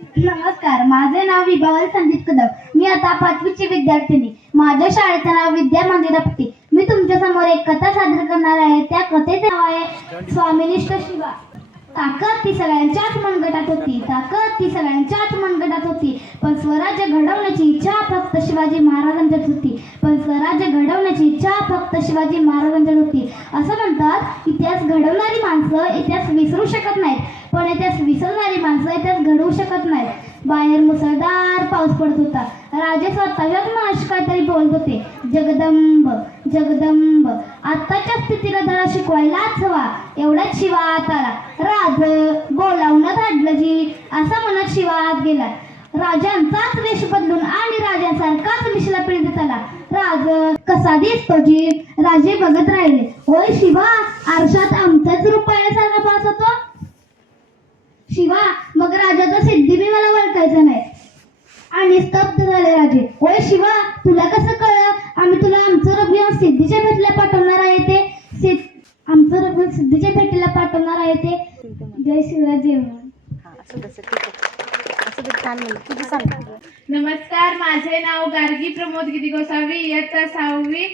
नमस्कार, माझे नाव विभावरी संदीप कदम. मी आता 5वीची विद्यार्थिनी. माझ्या शाळेचे नाव विद्या मंदिर आपटी. मी तुमच्या समोर एक कथा सादर करणार आहे. त्या कथेचे नाव आहे स्वामिनिष्ठ शिवा. ताकद ती सगळ्यांच्याच मनगटात होती, ताकद ती सगळ्यांच्याच मनगटात होती. पण स्वराज्य घडवण्याची इच्छा फक्त शिवाजी महाराजांच्याच होती. पण स्वराज्य घडवण्याची इच्छा फक्त शिवाजी महाराजांच्याच होती. असं म्हणतात, इतिहास घडवणारी माणसं इतिहास विसरू शकत नाहीत, पण इतिहास विसरणारी माणसं इतिहास घडवू शकत नाहीत. बाहेर मुसळधार पाऊस पडत होता. राजे स्वतःच्याच मनाशी काहीतरी बोलत होते. जगदंब जगदंब. आत्ताच्या स्थितीला धडा शिकवायलाच हवा. एवढ्यात शिवा आत आला. राज बोलावणं धाडलं जी, असं म्हणत शिवा आत गेला. राजांचाच वेश बदलून आणि राजांसारखाच मिशला पिळीत आला. राज कसा दिसतो जी? राजे बघत राहिले. होय शिवा, आरशात आमचाच रूप पाहिल्यासारखा भास होतो. शिवा, मग राजाचा सिद्धी बी मला ओळखायचं नाही. आणि स्तब्ध झाले राजे. होय शिवा, तुला कसं कळलं? आम्ही तुला आमचं रूप सिद्धीच्या भेटीला पाठवणार आहे ते. आमचं रूप सिद्धीच्या भेटीला पाठवणार आहे ते. जय शिवराज जय महाराज. नमस्कार, माझे नाव गार्गी प्रमोद गिरी गोसावी. इयत्ता 6वी.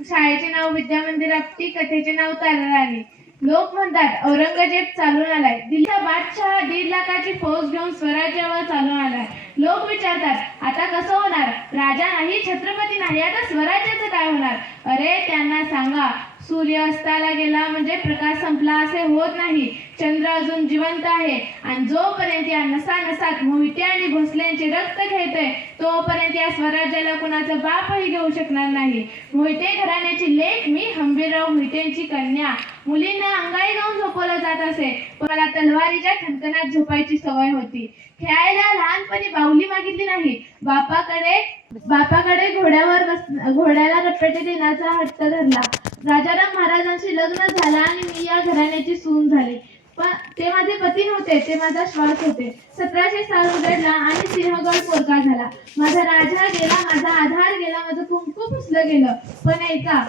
शाळेचे नाव विद्या मंदिर आपटी. कथेचे नाव ताराराणी. लोक म्हणतात औरंगजेब चालून आलाय. दिल्लीचा बादशाह 1.5 लाखाची फौज घेऊन स्वराज्यावर चालून आलाय. लोक विचारतात आता कसं होणार? राजा नाही, छत्रपती नाही, आता स्वराज्याचं काय होणार? अरे त्यांना सांगा, सूर्य अस्ताला गेला म्हणजे प्रकाश संपला असे होत नाही. चंद्र अजून जिवंत आहे आणि जोपर्यंत या नसानसात मोहिते आणि भोसलेंचे रक्त खेळतंय तोपर्यंत या स्वराज्याला कुणाचं बापही घेऊ शकणार नाही. मोहिते घराण्याची लेक मी, हंबीरराव मोहितेंची कन्या. मुलींना अंगाई गाऊन झोपवलं जात असे, पण मला तलवारीच्या ठणकणात झोपायची सवय होती. खेळायला लहानपणी बाहुली मागितली नाही. बापाकडे घोड्याला रपेटे देण्याचा हट्ट धरला. राजाराम महाराजांशी लग्न झालं आणि मी या घराण्याची सून झाले. पण ते माझे पती नव्हते, ते माझा श्वास होते. 1700 साल उजडला आणि सिंहगड पोरका झाला. माझा राजा गेला, माझा आधार गेला, माझं कुंकू पुसलं गेलं. पण ऐका,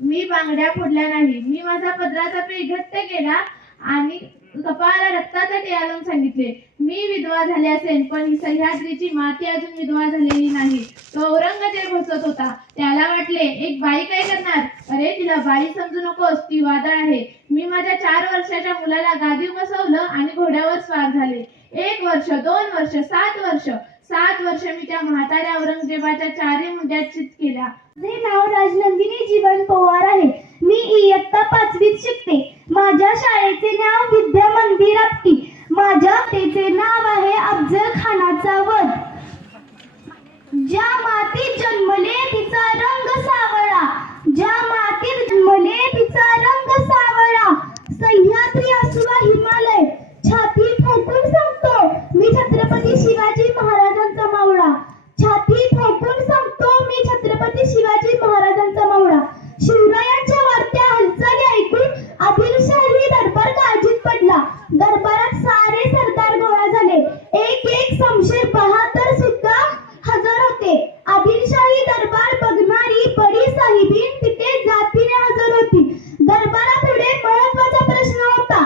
मी बांगड्या फोडल्या नाही. मी माझा पदराचा पेच घट्ट केला आणि कपाळाला रक्ताचा टिळा लावून सांगितले, मी विधवा झाले असेल, पण ही सह्याद्रीची माती अजून विधवा झालेली नाही. तो औरंगजेब हसत होता. त्याला वाटले एक बाई काय करणार? अरे तिला बाई समजू नकोस, ती वादळ आहे. मी माझ्या 4 वर्षाच्या मुलाला गादीवर बसवलं आणि घोड्यावर स्वार झाले. 1 वर्ष, 2 वर्ष, 7 वर्ष. 7 वर्ष मी त्या म्हाताऱ्या औरंगजेबाच्या 4 मुंड्या चित केल्या. माझे नाव राजनंदिनी जीवन पवार आहे. मी इयत्ता 5वीत शिकते. माझ्या शाळेचे नाव विद्या मंदिर आपटी. माझ्या आत्याचे नाव आहे अफजल खानाचा वध. ज्या मातीत जन्मले तिचा रंग सावळा, ज्या मातीत जन्मले तिचा रंग सावळा. सह्याद्री असुवा हिमालय, छाती ठोकून सांगतो मी छत्रपती शिवाजी महाराजांचा मावळा. छाती ठोकून सांगतो मी छत्रपती शिवाजी महाराजांचा मावळा. शिवरायांच्या वाढत्या हालचाली ऐकून आदिलशाही दरबार काळजीत पडला. दरबारात सारे सरदार गोळा झाले. एक शमशेर बहादर सुद्धा हजर होते. आदिलशाही दरबार बघणारी बडी साहिबीन तिथे जातीने हजर होती. दरबारापुढे महत्वाचा प्रश्न होता.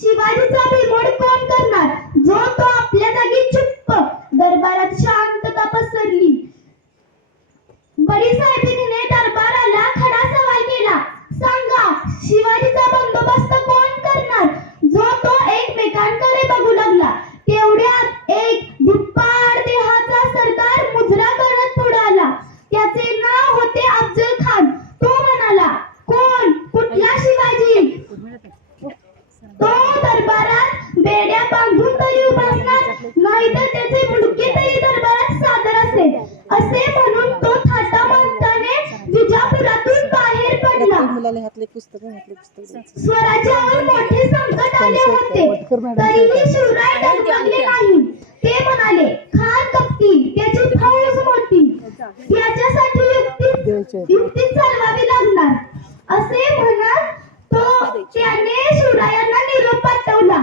शिवाजीचा बिमोड कोण करणार? जो तो आपल्या जागी चुप्प. दरबारात शांतता पसरली. बडी साहेबीने दरबाराला खडा सवाल केला. सांगा, शिवाजीचा बंदोबस्त कोण करणार? जो तो एकमेकांकडे बघू लागला. तेवढ्यात एक धिप्पाड देहाचा सरदार मुजरा करत पुढे आला. त्याचे नाव होते अफजल खान. तो म्हणाला, कोण? कुठला शिवाजी? तो दरबारात बेड्या बांधून तरी उभासणार, नाहीतर त्याचे मुंडके तरी दरबारात सादर असेल, असे म्हणून तो थाटामाटाने विजापुरातून बाहेर पडला. स्वराज्यावर मोठे संकट आले होते, तरीही शिवराय डगमगले नाही. ते म्हणाले, खान कपटी, त्याची फौज मोठी, त्याच्यासाठी युक्ती चालवावी लागणार, असे म्हणत त्याने शिवरायांना निरोप पाठवला.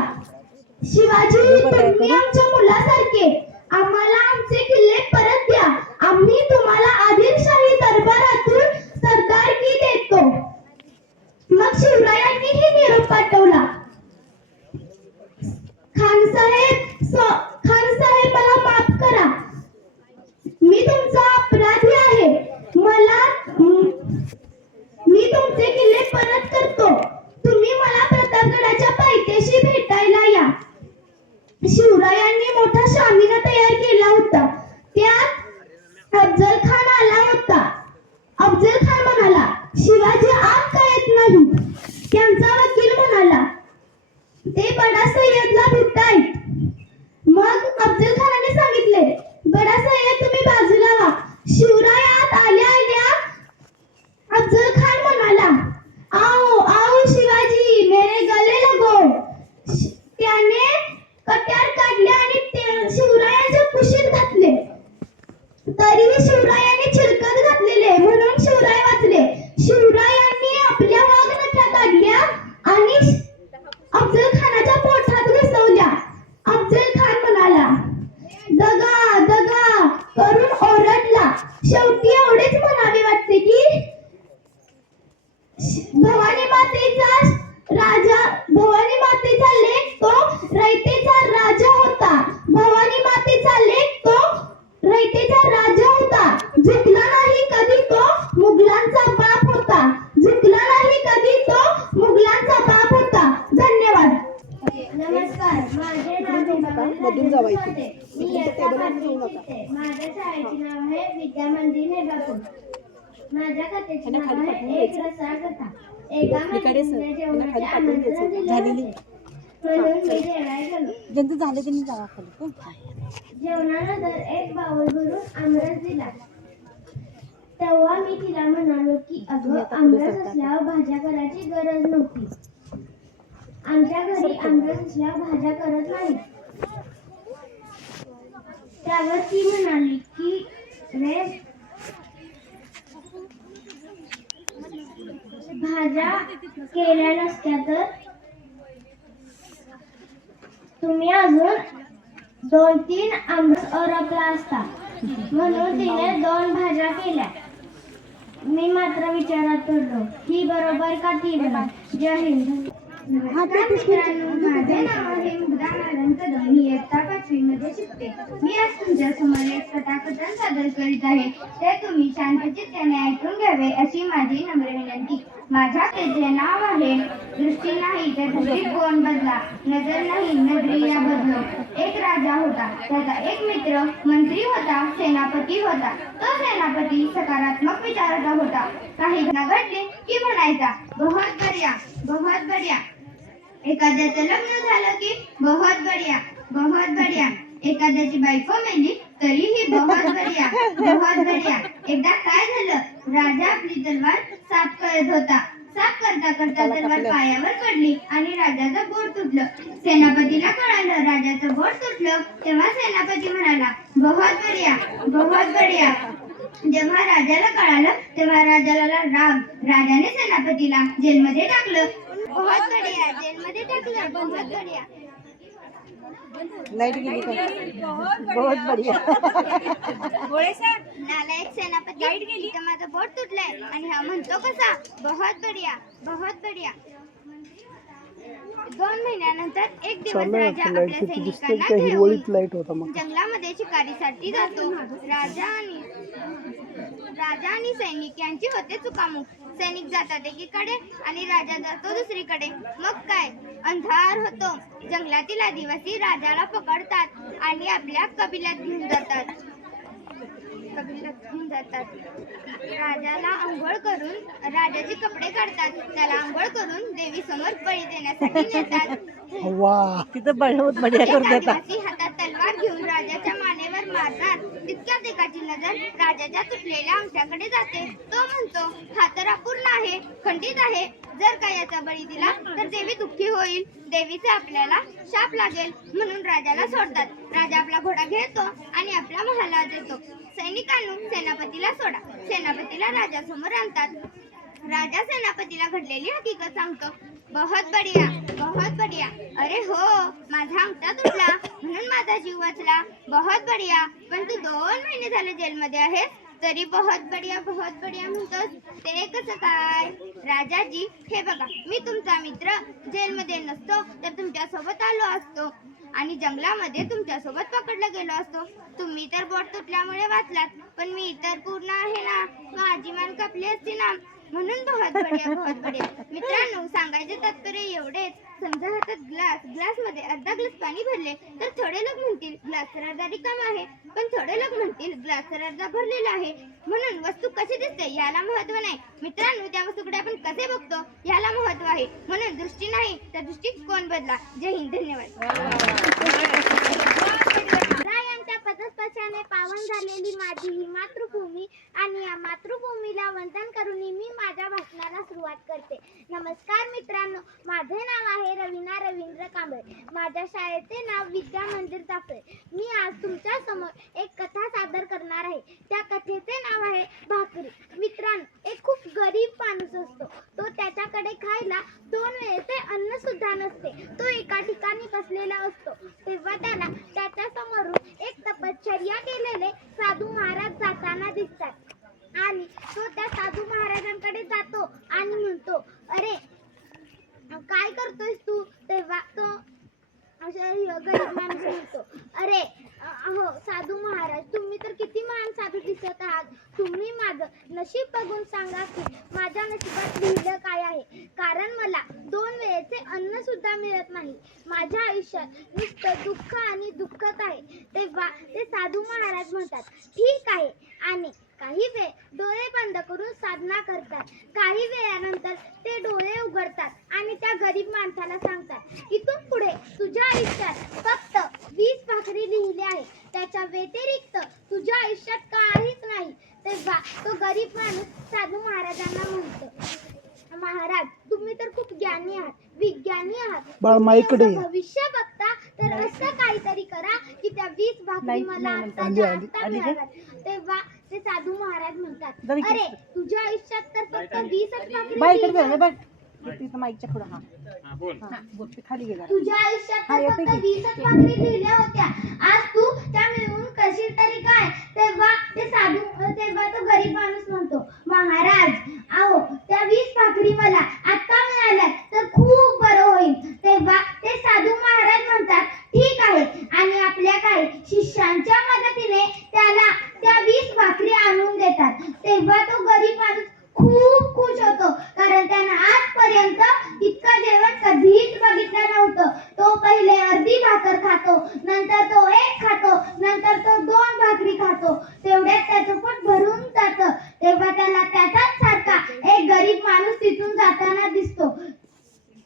शिवाजी, तुम्ही आमच्या मुलासारखे, आम्हाला आमचे किल्ले परत द्या. आम्ही तुम्हाला आदिलशाही दरबारातून सरदारकी देतो. मग शिवरायांनीही निरोप पाठवला. खान शिवरायांनी मोठा शामियाना तयार केला होता. त्यात अफजल खान आला होता. अफजल खान म्हणाला, शिवाजी आत का येत नाही? त्यांचा वकील म्हणाला, ते बडा सय्यदला भेटायत. मग अफजल खानाने सांगितले, बडा सय्यद तुम्ही बाजूला व्हा. शिवराय आत आल्या आल्या अफजल खान म्हणाला, आओ आओ शिवाजी, मेरे गले लगो. त्याने कट्यार काढले आणि ते शिवरायांच्या कुशीत घातले. तरीही शिवरायांनी चिरकत घातलेले म्हणून शिवराय वाचले. शिवरायांनी आपल्या वाघनख्या काढल्या आणि अफजल खानाच्या पोटात घुसवल्या. अफजल खान म्हणाला, दगा दगा करून ओरडला. शेवटी एवढेच म्हणावे वाटते की भवानी मातेचा लेक तो रयतेचा राजा होता. भवानी मातेचा लेक तो रयतेचा राजा होता. झुकला नाही कधी तो मुघलांचा बाप होता. झुकला नाही कधी तो मुघलांचा बाप होता. धन्यवाद. नमस्कार, माझे नाव होते. मी इयत्ता 5वीत शिकते. माझ्या शाळेचे नाव आहे विद्या मंदिर नेबापूर. माझ्या कथेचे नाव आहे एक रसाळ कथा. एका महिन्याने जेवणाचे आमंत्रण दिले म्हणून मी जेवायला गेलो. जेवणानंतर एक बाऊल भरून आमरस दिला. तेव्हा मी तिला म्हणालो की अगं, आमरस असल्यावर भाज्या करायची गरज नव्हती. आमच्या घरी आमरस असल्यावर भाज्या करत नाही. त्यावर ती म्हणाली की रे, भाज्या केल्या नसत्या तर तुम्ही अजून 2-3 आमरस अरपला असता. म्हणून तिने 2 भाज्या केल्या. मी मात्र विचारात पडलो, ही बरोबर का ती बरोबर? जय हिंद. नमस्कार मित्रांनो, माझे नाव आहे मुग्धा नारायण कदम. मी इयत्ता 5वी मध्ये शिकते. मी आज तुमच्या समोर एक कथाकथन सादर करीत आहे. ते तुम्ही शांतचित्ताने ऐकून घ्यावे अशी माझी नम्र विनंती. माझ्या कथेचे नाव आहे दृष्टी नाही तर दृष्टिकोन बदला, नजर नाही नजरिया बदलो. एक राजा होता. त्याचा एक मित्र मंत्री होता, सेनापती होता. तो सेनापती सकारात्मक विचाराचा होता. काही घडले की म्हणायचा, बहुत बढिया बहुत बढिया. एखाद्याचं लग्न झालं की बहुत बढिया बहुत बढिया. एखाद्याची बायको मेली तरीही बहुत बढिया बहुत बढिया. एकदा काय झालं, राजा आपली तलवार साफ करत होता. साफ करता करता तलवार पायावर पडली आणि राजाचं बोट तुटलं. सेनापतीला कळालं राजाचं बोट तुटलं. तेव्हा सेनापती म्हणाला, बहुत बढिया बहुत बढिया. जेव्हा राजाला कळालं तेव्हा राजाला राग. राजाने सेनापतीला जेलमध्ये टाकलं. बहुत बढिया, जेलमध्ये टाकलं. बहुत बढिया. लाइट गेली का? बहुत बढ़िया. नालायक सेनापती, लाईट गेली तर माझं बोट तुटलंय आणि हा म्हणतो कसा, बहुत बढिया बहुत बढिया. 2 महिन्यानंतर एक दिवस राजा आपल्या सैनिकांना घेऊन जंगलामध्ये शिकारीसाठी जातो. राजा आणि सैनिक यांची होते चुकामुक. सैनिक जातात एकीकडे आणि राजा जातो दुसरीकडे. मग काय, अंधार होतो. जंगलातील आदिवासी राजाला पकडतात आणि आपल्या कबिलात घेऊन जातात. राजाला आंघोळ करून, राजाचे कपडे काढतात. त्याला आंघोळ करून देवी समोर बळी देण्यासाठी नेतात. तिथं बहुत बढ़िया कर देता. आदिवासी हातात तलवार घेऊन राजाच्या मानेवर मारतात. तितक्यात एकाची नजर राजाच्या तुटलेल्या अंगठ्याकडे जाते. तो म्हणतो, हा तर अपूर्ण आहे, खंडित आहे. जर का याचा बळी दिला तर देवी दुःखी होईल. देवीचा आपल्याला शाप लागेल. म्हणून राजाला सोडतात. राजा आपला घोडा घेतो आणि आपल्या महालात येतो. सैनिकांनो, सेनापतीला सोडा. सेनापतीला राजासमोर आणतात. राजा सेनापतीला घडलेली हकीकत सांगतो. बहुत बढिया बहुत बढिया. अरे हो, माझा अंगठा तुटला म्हणून माझा जीव वाचला. बहुत बढिया. पण तू 2 महिने झाले जेलमध्ये आहेस तरी बहुत बढिया म्हणतोस, ते कसं काय? राजाजी, हे बघा, मी तुमचा मित्र. जेलमध्ये नसतो तर तुमच्या सोबत आलो असतो आणि जंगलामध्ये तुमच्या सोबत पकडला गेलो असतो. तुम्ही तर बोट तुटल्यामुळे वाचलात, पण मी तर पूर्ण आहे ना. माझी मान कापली असती ना. म्हणून बहुत बढिया मित्रांनो, सांगायचे तात्पर्य एवढेच. समजा हातात ग्लास मध्ये अर्धा ग्लास पाणी भरले तर थोडे लोक म्हणतील ग्लास तर अर्धा रिकामा आहे, पण थोडे लोक म्हणतील ग्लास तर अर्धा भरलेला आहे. म्हणून वस्तू कशी दिसते याला महत्व नाही मित्रांनो, त्या वस्तूकडे आपण कसे बघतो याला महत्व आहे. म्हणून दृष्टी नाही तर दृष्टिकोन बदला. जय हिंद, धन्यवाद. पदस्पर्शाने पावन झालेली माझी ही मातृभूमी आणि या मातृभूमीला वंदन करून मी माझ्या भाषणाला सुरुवात करते. नमस्कार मित्रांनो, माझे नाव आहे रवीना रवींद्र कांबळे. माझ्या शाळेचे नाव विद्या मंदिर जाफळे. मी आज तुमच्या समोर एक कथा सादर करणार आहे. त्या कथेचे नाव आहे भाकरी. मित्रांनो, एक खूप गरीब माणूस असतो. तो त्याच्याकडे खायला 2 वेळेचे अन्न सुद्धा नसते. तो एका ठिकाणी बसलेला असतो. तेव्हा त्याला त्याच्या समोरून एक तपश्चर्या केलेले साधू महाराज जाताना दिसतात आणि तो त्या साधू महाराजांकडे जातो आणि म्हणतो, अरे काय करतोयस तू? तेव्हा तो गरीब माणूस म्हणतो, अरे हो साधू महाराज, तुम्ही तर किती महान साधू दिसत आहात. तुम्ही माझं नशीब बघून सांगा की माझ्या नशिबात लिहिलं काय आहे. कारण मला 2 वेळेचे अन्न सुद्धा मिळत नाही. माझ्या आयुष्यात नुसतं दुःख आणि दुःखच आहे. तेव्हा ते साधू महाराज म्हणतात, ठीक आहे. आणि काही वेळ डोळे बंद करून साधना करतात. काही वेळानंतर ते डोळे उघडतात आणि त्या गरीब माणसाला सांगतात, इथून पुढे तुझ्या आयुष्यात फक्त 20 भाकरी लिहिली आहे. त्याच्या व्यतिरिक्त तुझ्या आयुष्यात काहीच नाही. तेव्हा तो गरीब माणूस साधू महाराजांना म्हणतो, महाराज तुम्ही तर खूप ज्ञानी आहात, विज्ञानी आहात. भविष्य बघता तर असं काहीतरी करा की त्या 20 भाकरी मला आता मिळाव्यात. तेव्हा ते साधू महाराज म्हणतात, अरे तुझ्या आयुष्यात तर फक्त 20च भाकरी. तुझ्या आयुष्यात तर फक्त 20च भाकरी लिहिल्या होत्या. आज तू त्या मिळवून करशील तरी काय? तेव्हा तो गरीब माणूस म्हणतो, महाराज अहो त्या 20 भाकरी मला आता मिळाल्या तर खूप बरं होईल. तेव्हा ते साधू महाराज म्हणतात, ठीक आहे. आणि आपल्या काही शिष्यांच्या मदतीने त्याला त्या 20 भाकरी आणून देतात. तेव्हा तो गरीब माणूस खूप खुश होतो, कारण त्यानं आजपर्यंत इतकं जेवण कधीच बघितलं नव्हतं. तो पहिले अर्धी भाकर खातो, नंतर तो 1 खातो, नंतर तो 2 भाकरी खातो. तेवढ्यात त्याचं पोट भरून जातं. तेव्हा त्याला त्याचाच सारखा एक गरीब माणूस तिथून जाताना दिसतो.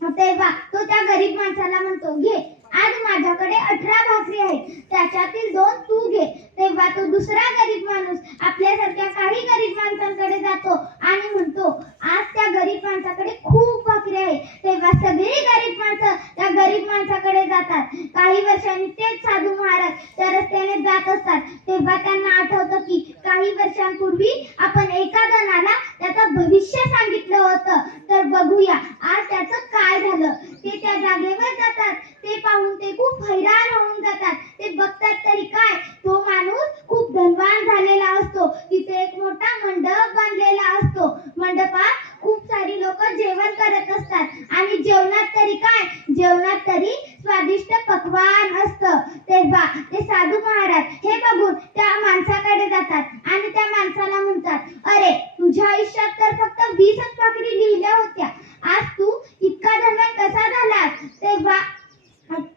तेव्हा तो त्या गरीब माणसाला म्हणतो, घे आज माझ्याकडे 18 भाकरी आहेत, त्याच्यातील 2 तू घे. तेव्हा तो दुसरा गरीब माणूस आपल्यासारख्या काही गरीब माणसांकडे जातो आणि म्हणतो, आज त्या गरीब माणसाकडे खूप भाकरी आहे. तेव्हा सगळी गरीब माणसं त्या गरीब माणसाकडे जातात. काही वर्षांनी तेच साधू महाराज त्या रस्त्याने जात असतात. तेव्हा त्यांना आठवतं की काही वर्षांपूर्वी आपण एका जणाला त्याचं भविष्य सांगितलं होतं, तर बघूया आज त्याचं काय झालं. ते त्या जागेवर जातात. ते पाहून ते खूप हैराण होऊन जातात. ते बघतात तरी काय, तो माणूस खूप धनवान झालेला असतो. तिथे एक मोठा मंडप बांधलेला असतो. मंडपात खूप सारी लोक जेवण करत असतात आणि जेवणात तरी काय, जेवणात तरी स्वादिष्ट पक्वान असतं. तेव्हा ते साधू महाराज हे बघून त्या माणसाकडे जातात आणि त्या माणसाला म्हणतात, अरे तुझ्या आयुष्यात तर फक्त 20च भाकरी लिहिल्या होत्या, आज तू इतका धनवान कसा झालास? तेव्हा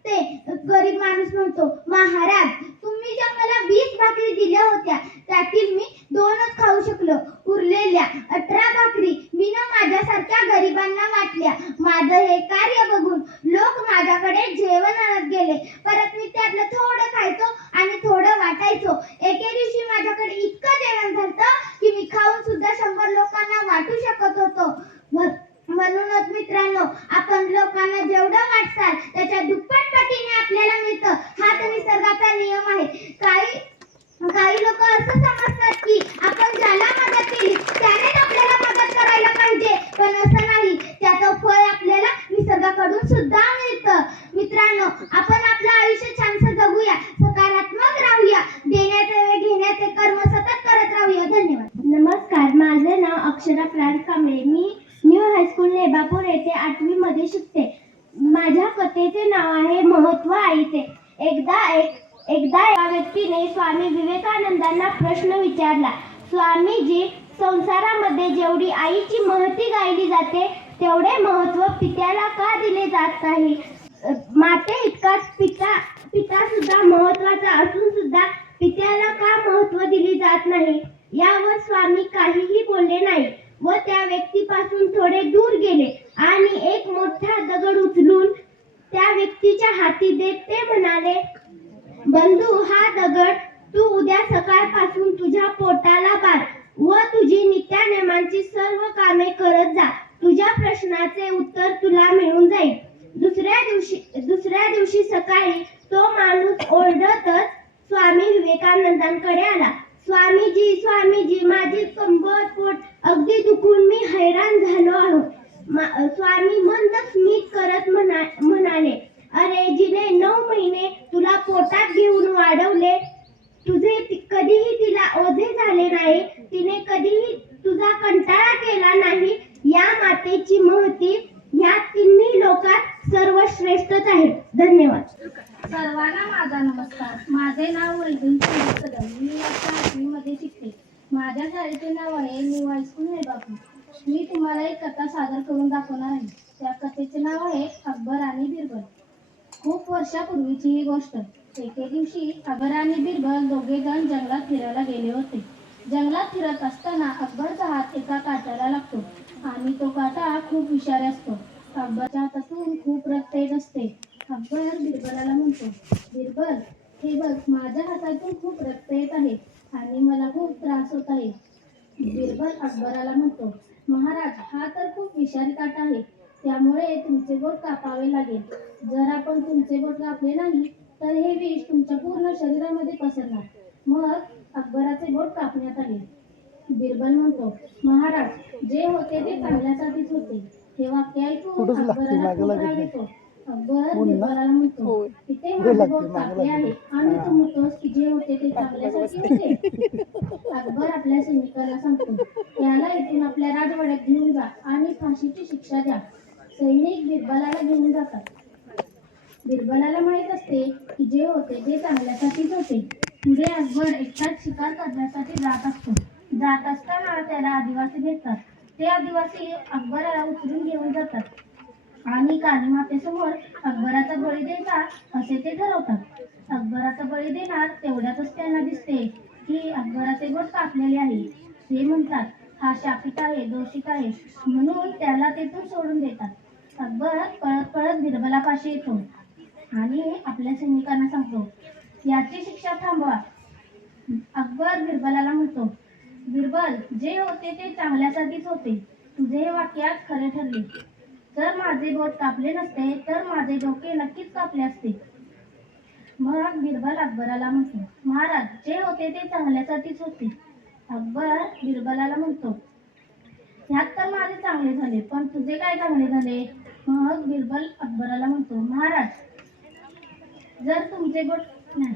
ते गरीब माणूस म्हणतो, महाराज तुम्ही ज्या मला 20 भाकरी दिल्या होत्या त्यातील मी 2च खाऊ शकलो. उरलेल्या 18 भाकरी मी माझ्यासारख्या गरिबांना वाटल्या. माझं हे कार्य बघून लोक माझ्याकडे जेवण आणत गेले. परत मी त्यातलं थोडं खायचो आणि थोडं वाटायचो. एके दिवशी माझ्याकडे इतकं जेवण झालं की मी खाऊन सुद्धा 100 लोकांना वाटू शकत होतो. म्हणूनच मित्रांनो, आपण लोकांना जेवढं वाटसाल त्याच्या दुप्पट पटीने आपल्याला मिळतं. हाच निसर्गाचा नियम आहे. काही लोक असं समजतात की आपण ज्याला मदत केली त्यानेच आपल्याला मदत करायला पाहिजे, पण असं नाही. त्याचं फळ आपल्याला निसर्गाकडून सुद्धा मिळतं. मित्रांनो, आपण आपलं आयुष्य छानसं जगूया, सकारात्मक राहूया, देण्याचे व घेण्याचे कर्म सतत करत राहूया. धन्यवाद. नमस्कार, माझे नाव अक्षरा प्रांत कांबळे. मी न्यू हायस्कूल नेबापूर येथे 8वी मध्ये शिकते. माझ्या कथेचे नाव आहे महत्व आईचे. एकदा एका व्यक्तीने स्वामी विवेकानंदांना प्रश्न विचारला, स्वामीजी संसारामध्ये जेवढी आईची महती गायली जाते तेवढे महत्त्व पित्याला का दिले जात नाही? माते इतकाच पिता सुद्धा महत्त्वाचा असून सुद्धा पित्याला का महत्त्व दिले जात नाही? यावर स्वामी काहीही बोलले नाही व त्या व्यक्तीपासून थोडे दूर गेले आणि एक मोठा दगड उचलून त्या व्यक्तीच्या हाती देत ते म्हणाले, बंधू, हा दगड तू उद्या सकाळपासून तुझ्या पोटाला बांध व तुझी नित्यानेमांची सर्व कामे करत जा. तुझ्या प्रश्नाचे उत्तर तुला मिळून जाईल. दुसऱ्या दिवशी सकाळी तो माणूस ओरडतच स्वामी विवेकानंदांकडे आला. स्वामीजी, माझी कंबर पोट अगदी दुखून मी हैराण झालो आहोत. स्वामी मंद स्मित करत म्हणाले, अरे, जिने 9 महिने तुला पोटात घेऊन वाढवले, तुझे कधीही तिला ओझे झाले नाही, तिने कधीही तुझा कंटाळा केला नाही. या मातेची महती ह्या तिन्ही लोकात सर्वश्रेष्ठच आहे. धन्यवाद. सर्वांना माझा नमस्कार. माझे नाव वैजंती कदम. मी आता 8वी मध्ये शिकते. माझ्या शाळेचे नाव आहे न्यू हायस्कूल नेबापूर. मी तुम्हाला एक कथा सादर करून दाखवणार आहे. त्या कथेचे नाव आहे अकबर आणि बिरबल. खूप वर्षापूर्वीची ही गोष्ट. एके दिवशी अकबर आणि बिरबल दोघे जण जंगलात फिरायला गेले होते. जंगलात फिरत असताना अकबरचा हात एका काट्याला लागतो आणि तो काटा खूप विषारी असतो. अकबरच्या हातातून खूप रक्त येत असते. अकबर बिरबलाला म्हणतो, बिरबल, हे बघ, माझ्या हातातून खूप रक्त येत आहे आणि मला खूप त्रास होत आहे. बिरबल अकबराला म्हणतो, महाराज, हा तर खूप विषारी काटा आहे, त्यामुळे तुमचे बोट कापावे लागेल. जर आपण तुमचे बोट कापले नाही तर हे विष तुमच्या पूर्ण शरीरामध्ये पसरणार. मग अकबराचे बोट कापण्यात आले. बिरबल म्हणतो, महाराज, जे होते ते चांगल्यासाठीच होते. हे वाक्य ऐकून अकबराला खूप राग येतो. अकबर बिरबलाला म्हणतो, तिथे माझे बोट कापले आहे आणि तू म्हणतोस की जे होते ते चांगल्यासाठी होते. अकबर आपल्या सैनिकांना सांगतो, त्याला इथून आपल्या राजवाड्यात घेऊन जा आणि फाशीची शिक्षा द्या. सैनिक बिरबलाला घेऊन जातात. बिरबलाला माहित असते की जे होते ते चांगल्यासाठीच होते. पुढे अकबर एकटाच शिकार करण्यासाठी जात असतो. जात असताना त्याला आदिवासी भेटतात. ते आदिवासी अकबराला उचलून घेऊन जातात आणि काली मातेसमोर अकबराचा बळी द्यायचा असे ते ठरवतात. अकबराचा बळी देणार तेवढ्यातच त्यांना दिसते की अकबराचे बोट कापलेले आहे. ते म्हणतात, हा शापित आहे, दोषित आहे, म्हणून त्याला तेथून सोडून देतात. अकबर पळत पळत बिरबलापाशी येतो आणि आपल्या सैनिकांना सांगतो, याची शिक्षा थांबवा. अकबर बिरबलाला म्हणतो, बिरबल, जे होते ते चांगल्यासाठीच होते. तुझे हे वाक्य आज खरे ठरले. जर माझे बोट कापले नसते तर माझे डोके नक्कीच कापले असते. मग बिरबल अकबराला म्हणतो, महाराज, जे होते ते चांगल्यासाठीच होते. अकबर बिरबलाला म्हणतो, ह्यात तर माझे चांगले झाले, पण तुझे काय चांगले झाले? मग बिरबल अकबराला म्हणतो, महाराज, जर तुमचे बोट नाही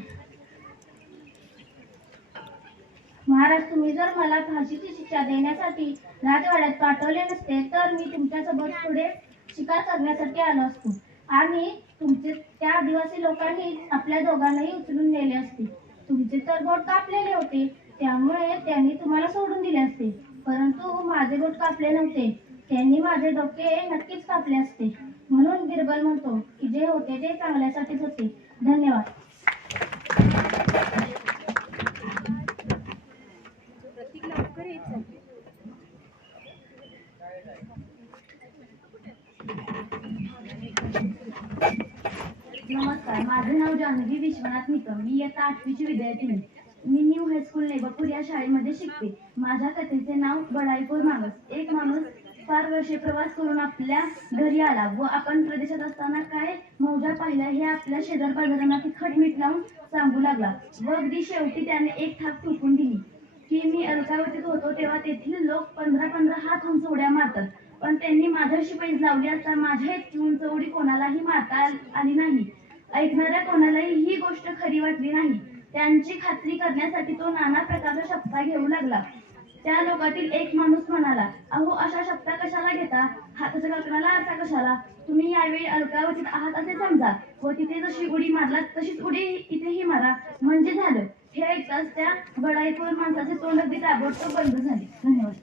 महाराज, तुम्ही जर मला फाशीची शिक्षा देण्यासाठी राजवाड्यात पाठवले नसते तर मी तुमच्यासोबत पुढे शिकार करण्यासाठी आलो असतो आणि तुमचे त्या आदिवासी लोकांनी आपल्या दोघांनाही उचलून नेले असते. तुमचे तर बोट कापलेले होते, त्यामुळे त्यांनी तुम्हाला सोडून दिले असते, परंतु माझे बोट कापले नव्हते. त्यांनी माझे डोके नक्कीच कापले असते. म्हणून बिरबल म्हणतो की जे होते ते चांगल्यासाठीच होते. धन्यवाद. नमस्कार, माझे नाव जान्हवी विश्वनाथ निकम. मी इयत्ता 8वीची विद्यार्थिनी. मी न्यू हायस्कूल नेबापूर या शाळेमध्ये शिकते. माझ्या कथेचे नाव बडाईकोर माणूस. एक माणूस फार वर्षे प्रवास करून आपल्या घरी आला व आपण प्रदेशात असताना काय मौजा पाहिल्या हे आपल्या शेजार पाजारांना तिखट मीठ लावून सांगू लागला व अगदी शेवटी त्याने एक थाप ठोकून दिली की मी अलकावतीत होतो तेव्हा तेथील लोक 15-15 हात उंच उड्या मारतात, पण त्यांनी माझ्याशी पैज लावली असता माझ्या इतकी उंच उडी कोणालाही मारता आली नाही. ऐकणाऱ्या कोणालाही ही गोष्ट खरी वाटली नाही. त्यांची खात्री करण्यासाठी तो नाना प्रकारच्या शपथा घेऊ लागला. त्या लोकातील एक माणूस म्हणाला, अहो, अशा शपथा कशाला घेता? हाताच्या कल्पनाला आरसा कशाला? तुम्ही यावेळी अलकावतीत आहात असे समजा व तिथे जशी उडी मारलात तशीच उडी इथेही मारा म्हणजे झालं. हे ऐकताच त्या बडाईखोर माणसाचे तोंड अगदी ताबडतोब बंद झाले. धन्यवाद.